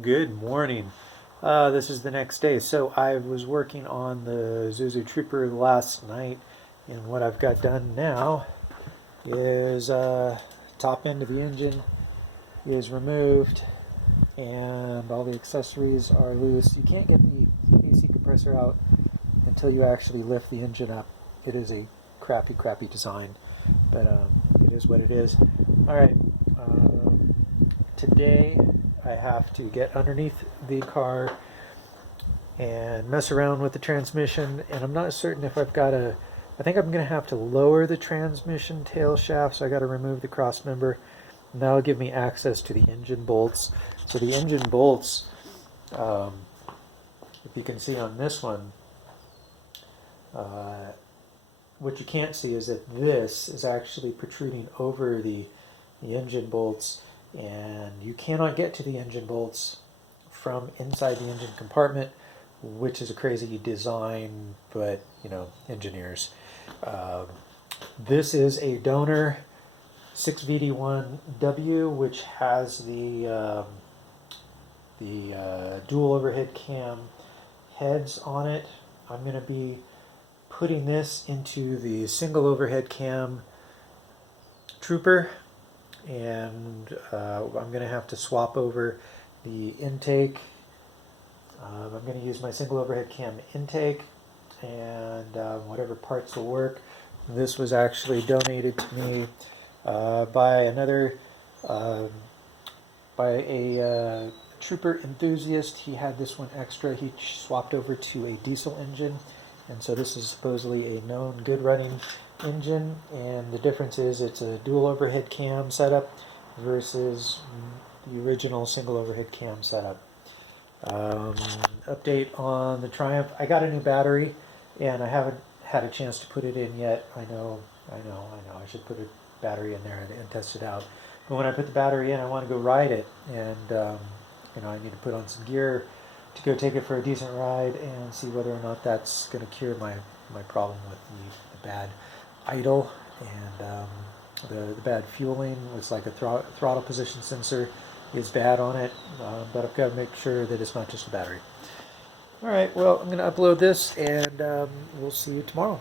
Good morning. This is the next day. So I was working on the Zuzu Trooper last night, and what I've got done now is top end of the engine is removed, and all the accessories are loose. You can't get the AC compressor out until you actually lift the engine up. It is a crappy design, but it is what it is. All right. Today I have to get underneath the car and mess around with the transmission, and I'm not certain if I think I'm going to have to lower the transmission tail shaft, so I got to remove the cross member, and that'll give me access to the engine bolts. So the engine bolts, if you can see on this one, what you can't see is that this is actually protruding over the engine bolts, and you cannot get to the engine bolts from inside the engine compartment, which is a crazy design, but engineers. This is a donor 6VD1W, which has the dual overhead cam heads on it. I'm going to be putting this into the single overhead cam Trooper, and I'm going to have to swap over the intake. I'm going to use my single overhead cam intake, and whatever parts will work. This was actually donated to me by a Trooper enthusiast. He had this one extra. He swapped over to a diesel engine, and so this is supposedly a known good running engine, and the difference is it's a dual overhead cam setup versus the original single overhead cam setup. Update on the Triumph. I got a new battery, and I haven't had a chance to put it in yet. I know. I should put a battery in there and test it out. But when I put the battery in, I want to go ride it, and I need to put on some gear to go take it for a decent ride and see whether or not that's going to cure my problem with the bad idle and the bad fueling. It's like a throttle position sensor is bad on it, but I've got to make sure that it's not just a battery. All right, well, I'm going to upload this, and we'll see you tomorrow.